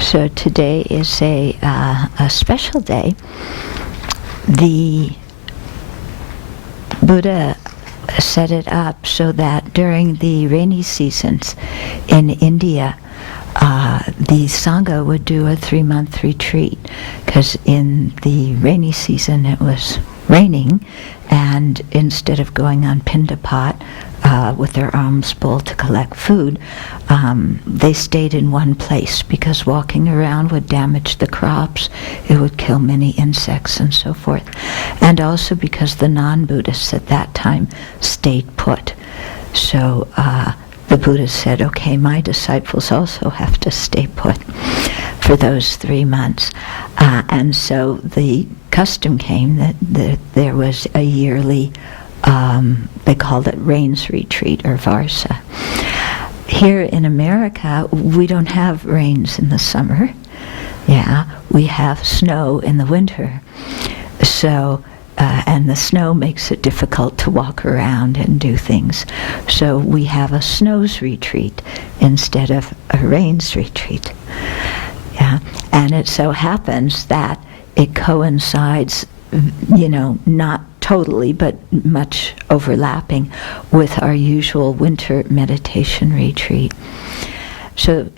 So today is a special day. The Buddha set it up so that during the rainy seasons in India, the Sangha would do a 3-month retreat, because in the rainy season it was raining, and instead of going on Pindapat with their arms full to collect food, they stayed in one place, because walking around would damage the crops, it would kill many insects and so forth, and also because the non-Buddhists at that time stayed put. So the Buddha said, okay, my disciples also have to stay put for those 3 months. And so the custom came that there was a yearly, they called it Rains Retreat, or Varsa. Here in America, we don't have rains in the summer. Yeah, we have snow in the winter. So, and the snow makes it difficult to walk around and do things. So we have a snows retreat instead of a rains retreat. Yeah, and it so happens that it coincides, not totally, but much overlapping with our usual winter meditation retreat. So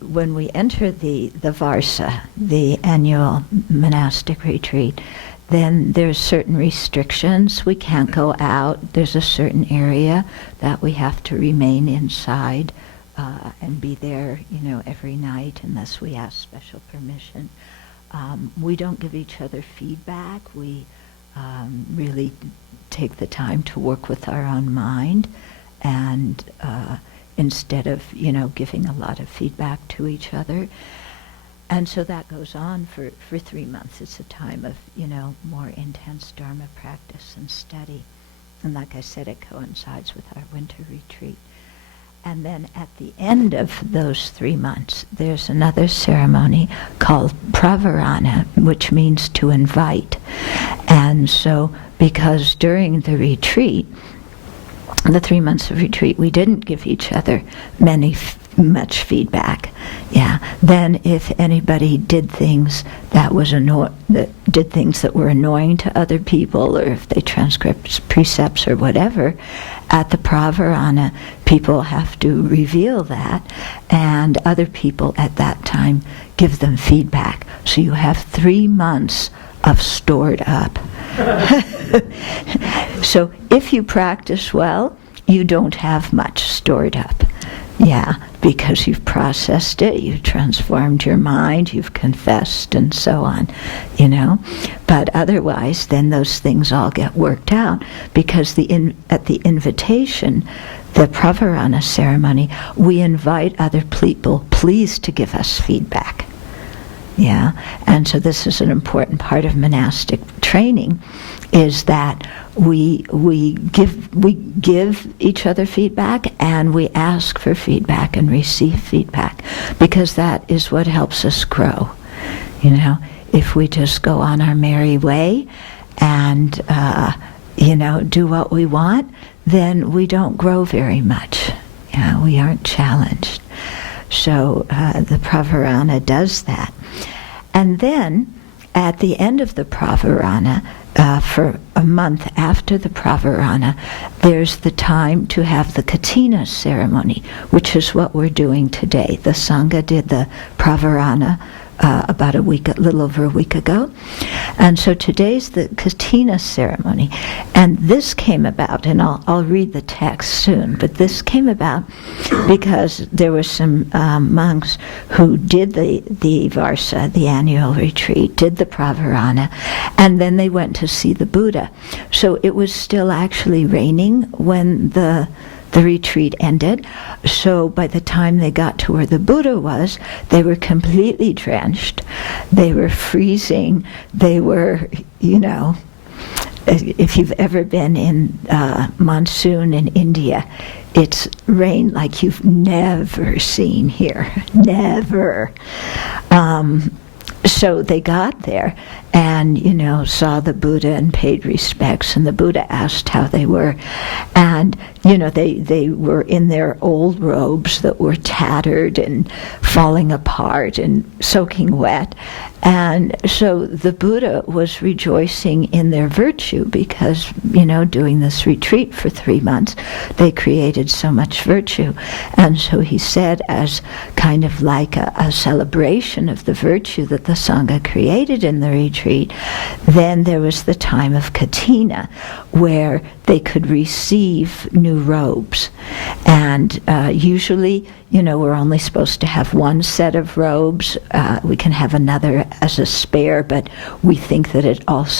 when we enter the Varsa, the annual monastic retreat, then there's certain restrictions. We can't go out. There's a certain area that we have to remain inside and be there, every night unless we ask special permission. We don't give each other feedback. We really take the time to work with our own mind, and instead of, giving a lot of feedback to each other. And so that goes on for 3 months. It's a time of, more intense Dharma practice and study. And like I said, it coincides with our winter retreat. And then at the end of those 3 months, there's another ceremony called pravarana, which means to invite. And so, because during the retreat, the 3 months of retreat, we didn't give each other much feedback. Yeah. Then, if anybody did things that were annoying to other people, or if they transcribed precepts or whatever, at the pravarana, people have to reveal that, and other people at that time give them feedback. So you have 3 months of stored up. So if you practice well, you don't have much stored up. Yeah, because you've processed it, you've transformed your mind, you've confessed, and so on, But otherwise, then those things all get worked out, because at the invitation, the pravarana ceremony, we invite other people, please, to give us feedback. Yeah, and so this is an important part of monastic training, is that we give each other feedback, and we ask for feedback and receive feedback, because that is what helps us grow. If we just go on our merry way and do what we want, then we don't grow very much. We aren't challenged. So the pravarana does that. And then at the end of the pravarana, for a month after the pravarana, there's the time to have the Kaṭhina ceremony, which is what we're doing today. The Sangha did the pravarana about a little over a week ago. And so today's the Kaṭhina ceremony. And this came about, and I'll read the text soon, but this came about because there were some monks who did the Varsa, the annual retreat, did the pravarana, and then they went to see the Buddha. So it was still actually raining when the retreat ended. So by the time they got to where the Buddha was, they were completely drenched. They were freezing. They were, if you've ever been in monsoon in India, it's rain like you've never seen here. Never. So they got there, and, saw the Buddha and paid respects, and the Buddha asked how they were. And, they were in their old robes that were tattered and falling apart and soaking wet. And so the Buddha was rejoicing in their virtue because, doing this retreat for 3 months, they created so much virtue. And so he said, as kind of like a celebration of the virtue that the Sangha created in the retreat, then there was the time of Kaṭhina, where they could receive new robes. And usually, we're only supposed to have one set of robes. We can have another as a spare, but we think that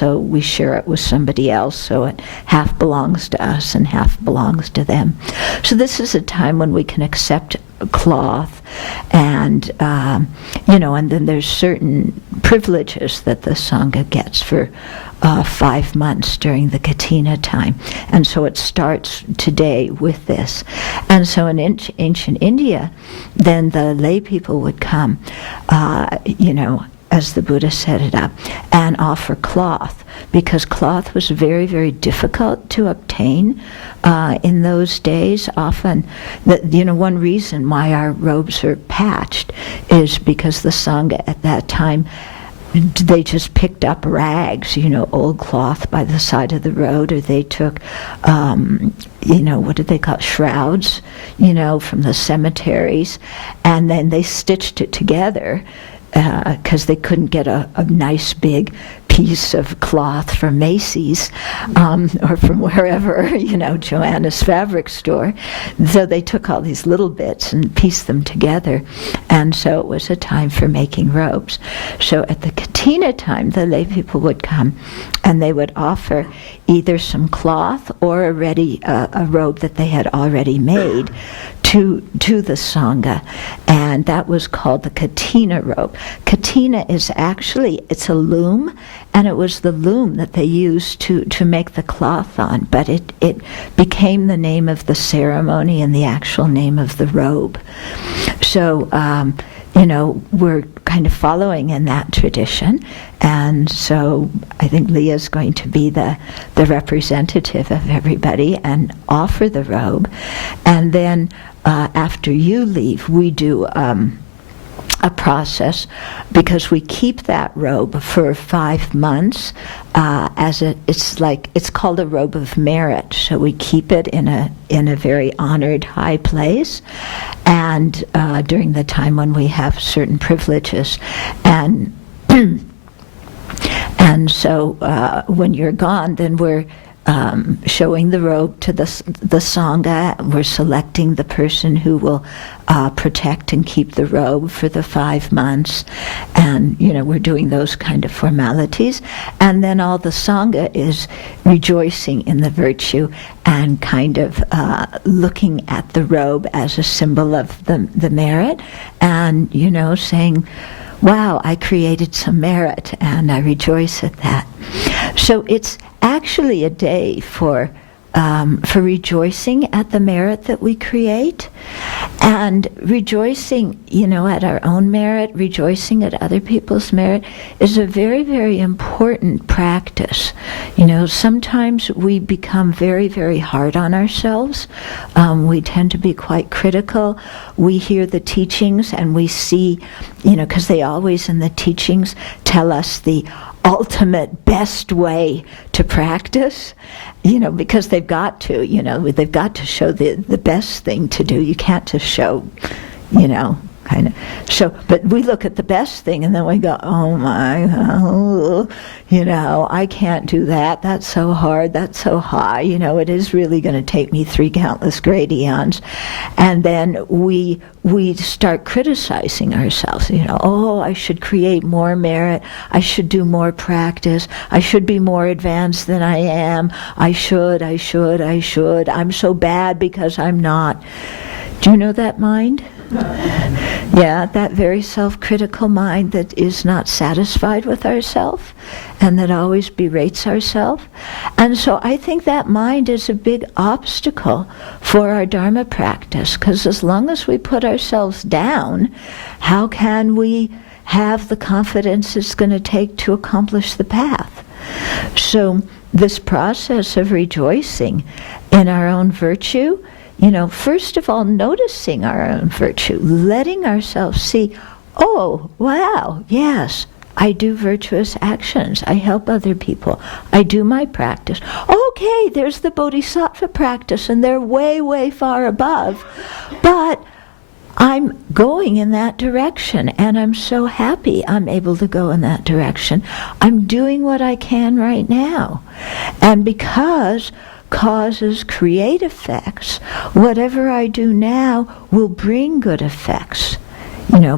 we share it with somebody else, so it half belongs to us and half belongs to them. So this is a time when we can accept cloth, and and then there's certain privileges that the Sangha gets for 5 months during the Kaṭhina time. And so it starts today with this. And so in ancient India, then the lay people would come, as the Buddha set it up, and offer cloth, because cloth was very, very difficult to obtain in those days. Often, one reason why our robes are patched is because the Sangha at that time, they just picked up rags, old cloth by the side of the road, or they took, what did they call it? Shrouds, from the cemeteries, and then they stitched it together because they couldn't get a nice big piece of cloth from Macy's or from wherever, Joanna's fabric store. So they took all these little bits and pieced them together. And so it was a time for making robes. So at the Kaṭhina time, the lay people would come and they would offer either some cloth or a robe that they had already made to the Sangha, and that was called the Kaṭhina robe. Kaṭhina is actually, it's a loom, and it was the loom that they used to make the cloth on, but it became the name of the ceremony and the actual name of the robe. So, we're kind of following in that tradition, and so I think Leah's going to be the representative of everybody and offer the robe, and then after you leave, we do a process, because we keep that robe for 5 months it's called a robe of merit. So we keep it in a very honored high place, and during the time when we have certain privileges, and and so when you're gone, then we're showing the robe to the Sangha. We're selecting the person who will protect and keep the robe for the 5 months, and we're doing those kind of formalities, and then all the Sangha is rejoicing in the virtue and kind of looking at the robe as a symbol of the merit, and saying, wow, I created some merit, and I rejoice at that. So it's actually a day for rejoicing at the merit that we create, and rejoicing, at our own merit, rejoicing at other people's merit is a very, very important practice. Sometimes we become very, very hard on ourselves. We tend to be quite critical. We hear the teachings and we see, because they always in the teachings tell us the ultimate best way to practice, because they've got to, they've got to show the best thing to do. You can't just show, kind of. So, but we look at the best thing and then we go, oh my, I can't do that. That's so hard. That's so high. It is really going to take me 3 countless great eons. And then we start criticizing ourselves. I should create more merit. I should do more practice. I should be more advanced than I am. I should. I'm so bad because I'm not. Do you know that mind? Yeah, that very self-critical mind that is not satisfied with ourselves and that always berates ourselves. And so I think that mind is a big obstacle for our Dharma practice, because as long as we put ourselves down, how can we have the confidence it's going to take to accomplish the path. So this process of rejoicing in our own virtue, first of all, noticing our own virtue, letting ourselves see, oh, wow, yes, I do virtuous actions. I help other people. I do my practice. Okay, there's the bodhisattva practice, and they're way, way far above. But I'm going in that direction, and I'm so happy I'm able to go in that direction. I'm doing what I can right now. And because causes create effects, whatever I do now will bring good effects.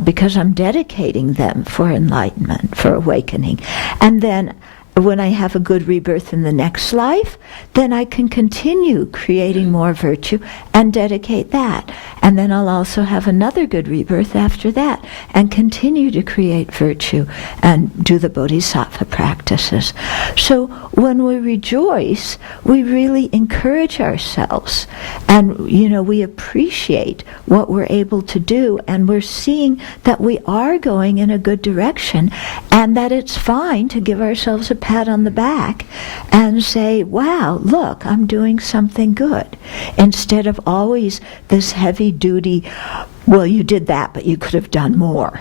Because I'm dedicating them for enlightenment, for awakening. And then when I have a good rebirth in the next life, then I can continue creating more virtue and dedicate that. And then I'll also have another good rebirth after that and continue to create virtue and do the bodhisattva practices. So when we rejoice, we really encourage ourselves, and we appreciate what we're able to do, and we're seeing that we are going in a good direction, and that it's fine to give ourselves a pat on the back and say, wow, look, I'm doing something good, instead of always this heavy duty, well, you did that, but you could have done more,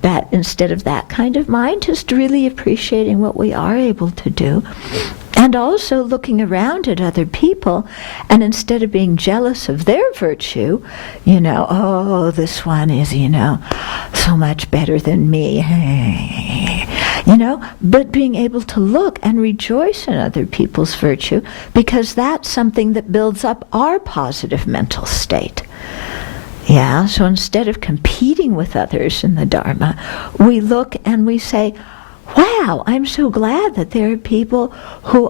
that instead of that kind of mind, just really appreciating what we are able to do. And also looking around at other people, and instead of being jealous of their virtue, oh, this one is, so much better than me, but being able to look and rejoice in other people's virtue, because that's something that builds up our positive mental state. Yeah, so instead of competing with others in the Dharma, we look and we say, wow, I'm so glad that there are people who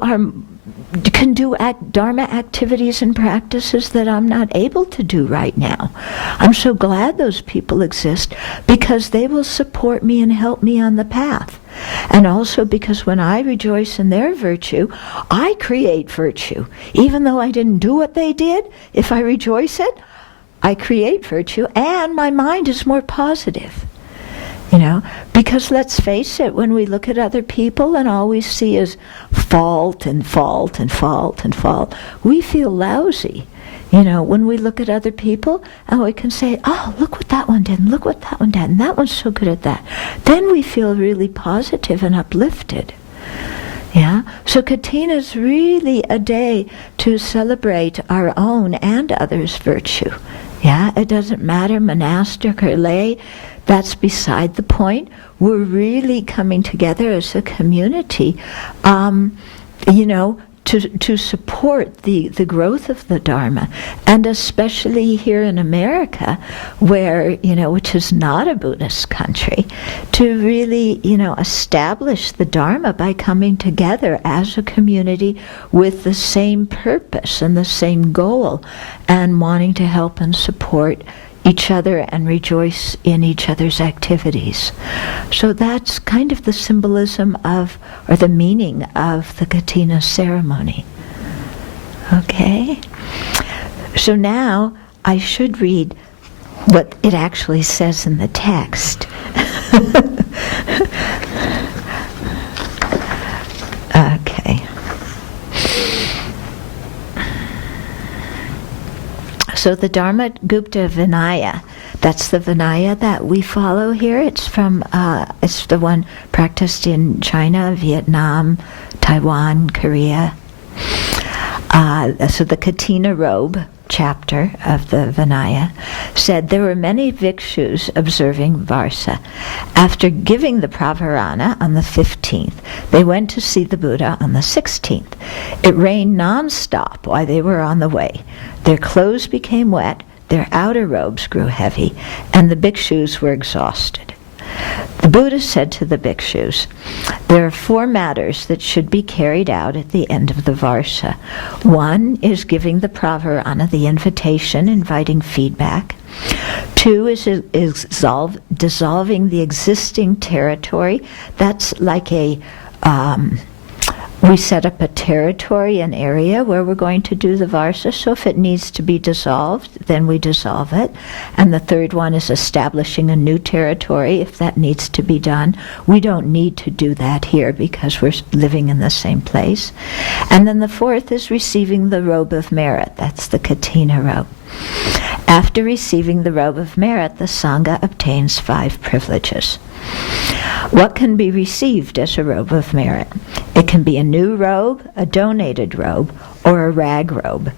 can do Dharma activities and practices that I'm not able to do right now. I'm so glad those people exist, because they will support me and help me on the path. And also because when I rejoice in their virtue, I create virtue. Even though I didn't do what they did, if I rejoice it, I create virtue, and my mind is more positive. Because let's face it, when we look at other people and all we see is fault and fault and fault and fault, we feel lousy. When we look at other people and we can say, oh, look what that one did, and look what that one did, and that one's so good at that, then we feel really positive and uplifted. Yeah, so Kaṭhina is really a day to celebrate our own and others' virtue. Yeah, it doesn't matter, monastic or lay, that's beside the point. We're really coming together as a community, to support the growth of the Dharma, and especially here in America, where, which is not a Buddhist country, to really, establish the Dharma by coming together as a community with the same purpose and the same goal, and wanting to help and support each other and rejoice in each other's activities. So that's kind of the symbolism of, or the meaning of, the Kaṭhina ceremony. Okay? So now I should read what it actually says in the text. Okay. So the Dharma Gupta Vinaya, that's the Vinaya that we follow here. It's from, it's the one practiced in China, Vietnam, Taiwan, Korea. So the Kaṭhina robe chapter of the Vinaya said there were many bhikshus observing Varsa. After giving the pravarana on the 15th, they went to see the Buddha on the 16th. It rained non-stop while they were on the way. Their clothes became wet, their outer robes grew heavy, and the bhikshus were exhausted. The Buddha said to the bhikshus, there are 4 matters that should be carried out at the end of the Varsa. 1 is giving the pravarana, the invitation, inviting feedback. 2 is dissolving the existing territory. That's like a We set up a territory, an area where we're going to do the varsa. So if it needs to be dissolved, then we dissolve it. And the third one is establishing a new territory if that needs to be done. We don't need to do that here because we're living in the same place. And then the fourth is receiving the robe of merit. That's the Kaṭhina robe. After receiving the robe of merit, the Sangha obtains 5 privileges. What can be received as a robe of merit? It can be a new robe, a donated robe, or a rag robe.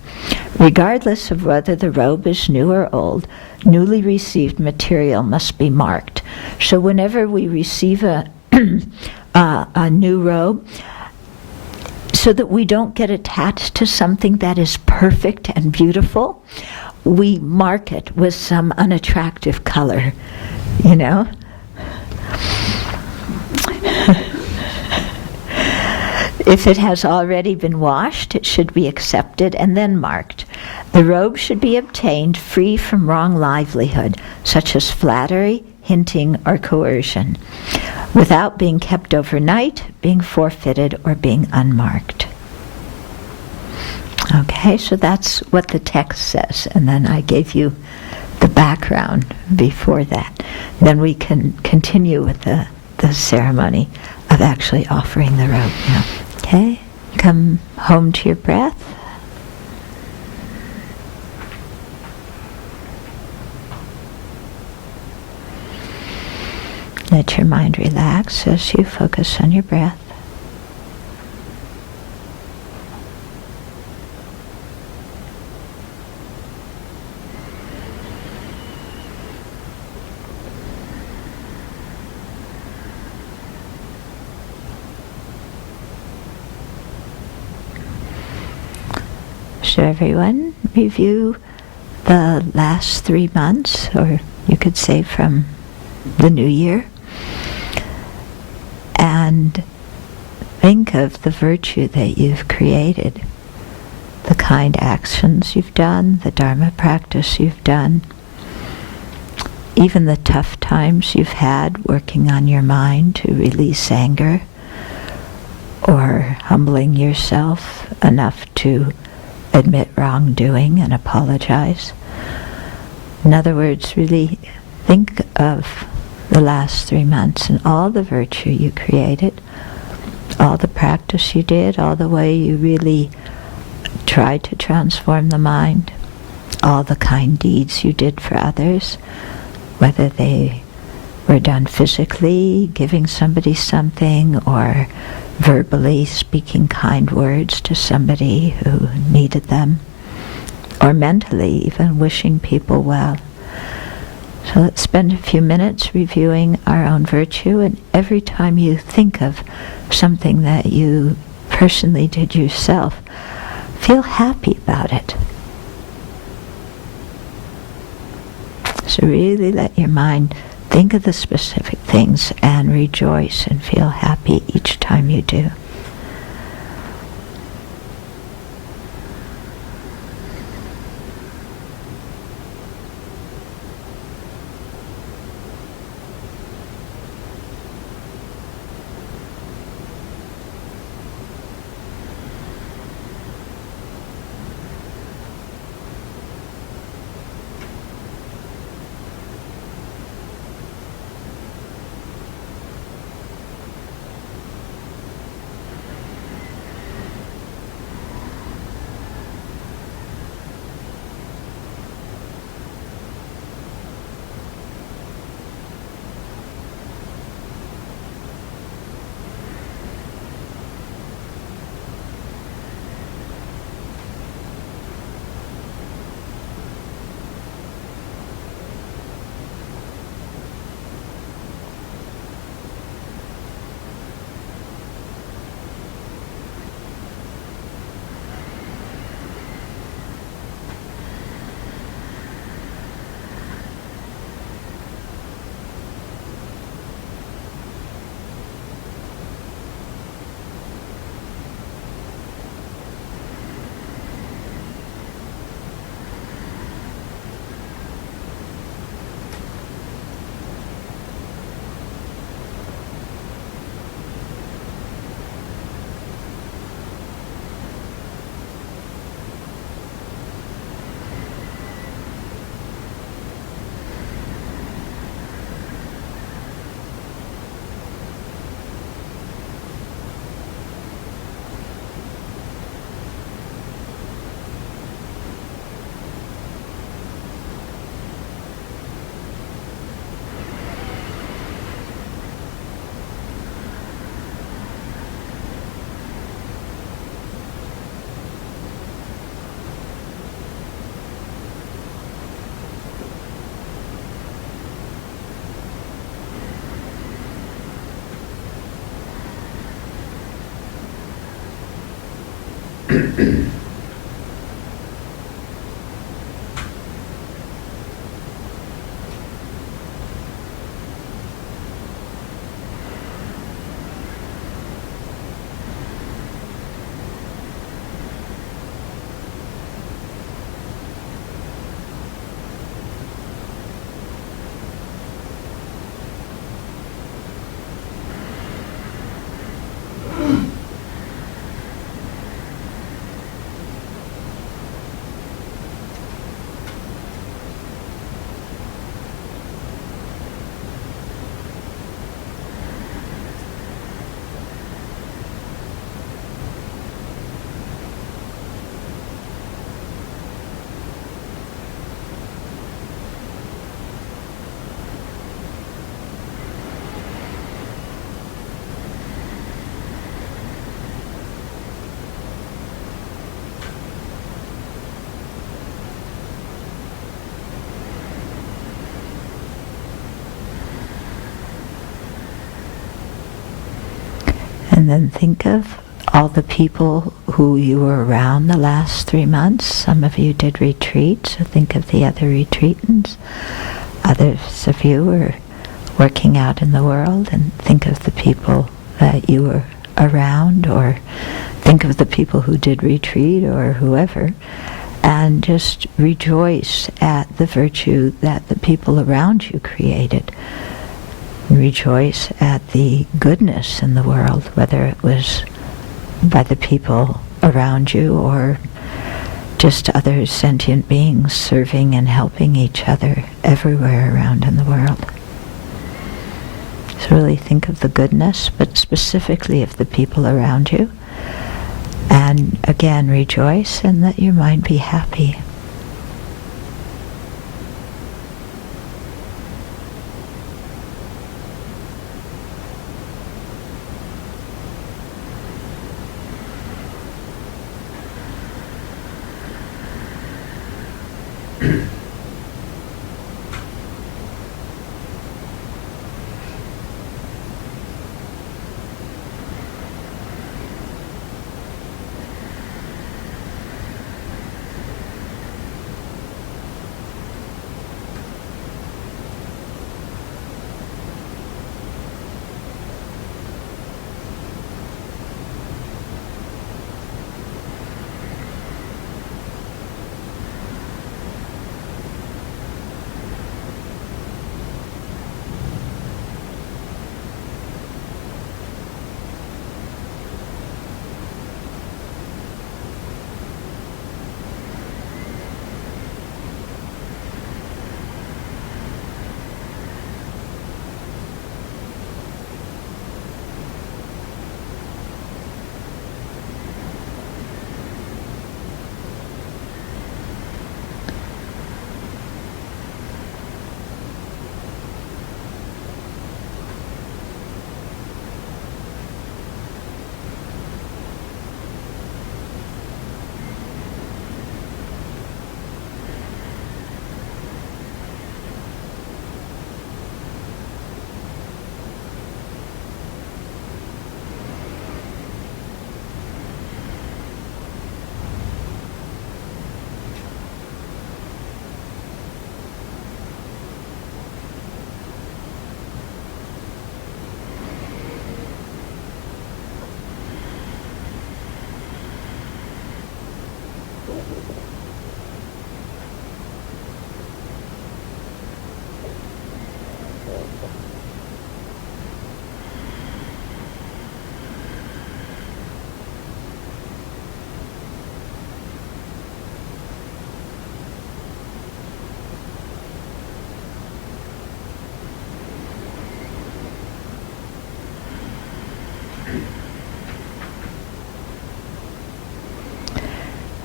Regardless of whether the robe is new or old, newly received material must be marked. So whenever we receive a new robe, so that we don't get attached to something that is perfect and beautiful, we mark it with some unattractive color, you know? If it has already been washed, it should be accepted and then marked. The robe should be obtained free from wrong livelihood, such as flattery, hinting, or coercion, without being kept overnight, being forfeited, or being unmarked. Okay, so that's what the text says, and then I gave you the background before that. Then we can continue with the ceremony of actually offering the robe now. Okay, come home to your breath. Let your mind relax as you focus on your breath. So everyone, review the last 3 months, or you could say from the new year, and think of the virtue that you've created, the kind actions you've done, the Dharma practice you've done, even the tough times you've had working on your mind to release anger, or humbling yourself enough to admit wrongdoing and apologize. In other words, really think of the last 3 months and all the virtue you created, all the practice you did, all the way you really tried to transform the mind, all the kind deeds you did for others, whether they were done physically, giving somebody something, or verbally speaking kind words to somebody who needed them, or mentally even wishing people well. So let's spend a few minutes reviewing our own virtue, and every time you think of something that you personally did yourself, feel happy about it. So really let your mind think of the specific things and rejoice and feel happy each time you do. And then think of all the people who you were around the last 3 months. Some of you did retreat, so think of the other retreatants. Others of you were working out in the world, and think of the people that you were around, or think of the people who did retreat, or whoever, and just rejoice at the virtue that the people around you created. Rejoice at the goodness in the world, whether it was by the people around you or just other sentient beings serving and helping each other everywhere around in the world. So really think of the goodness, but specifically of the people around you. And again, rejoice and let your mind be happy.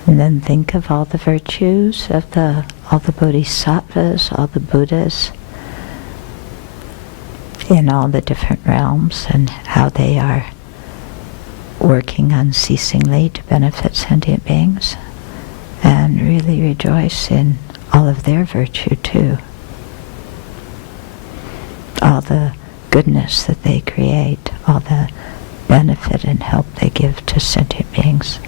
And then think of all the virtues of all the bodhisattvas, all the Buddhas in all the different realms, and how they are working unceasingly to benefit sentient beings. And really rejoice in all of their virtue too. All the goodness that they create, all the benefit and help they give to sentient beings.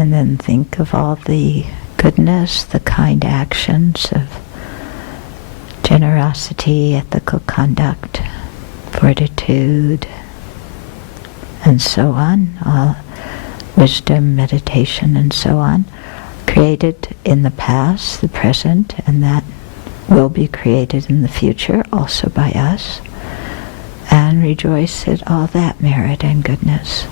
And then think of all the goodness, the kind actions of generosity, ethical conduct, fortitude, and so on, all wisdom, meditation, and so on, created in the past, the present, and that will be created in the future also by us, and rejoice at all that merit and goodness.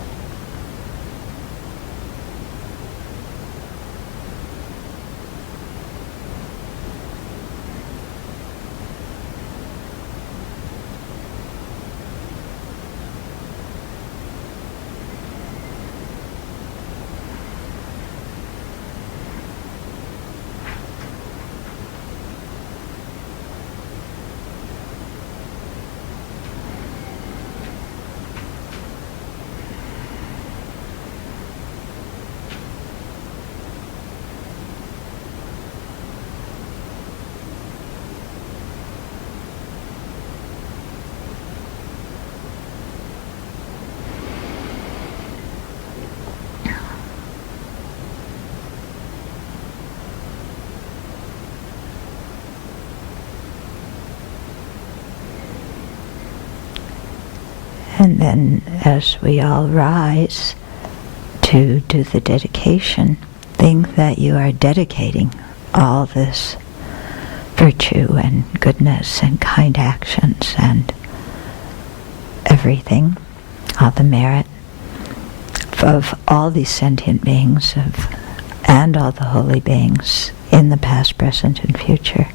And then as we all rise to do the dedication, think that you are dedicating all this virtue and goodness and kind actions and everything, all the merit of all these sentient beings and all the holy beings in the past, present, and future.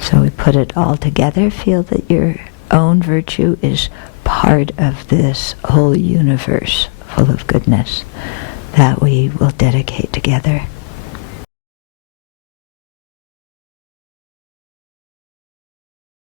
So we put it all together, feel that your own virtue is part of this whole universe full of goodness that we will dedicate together.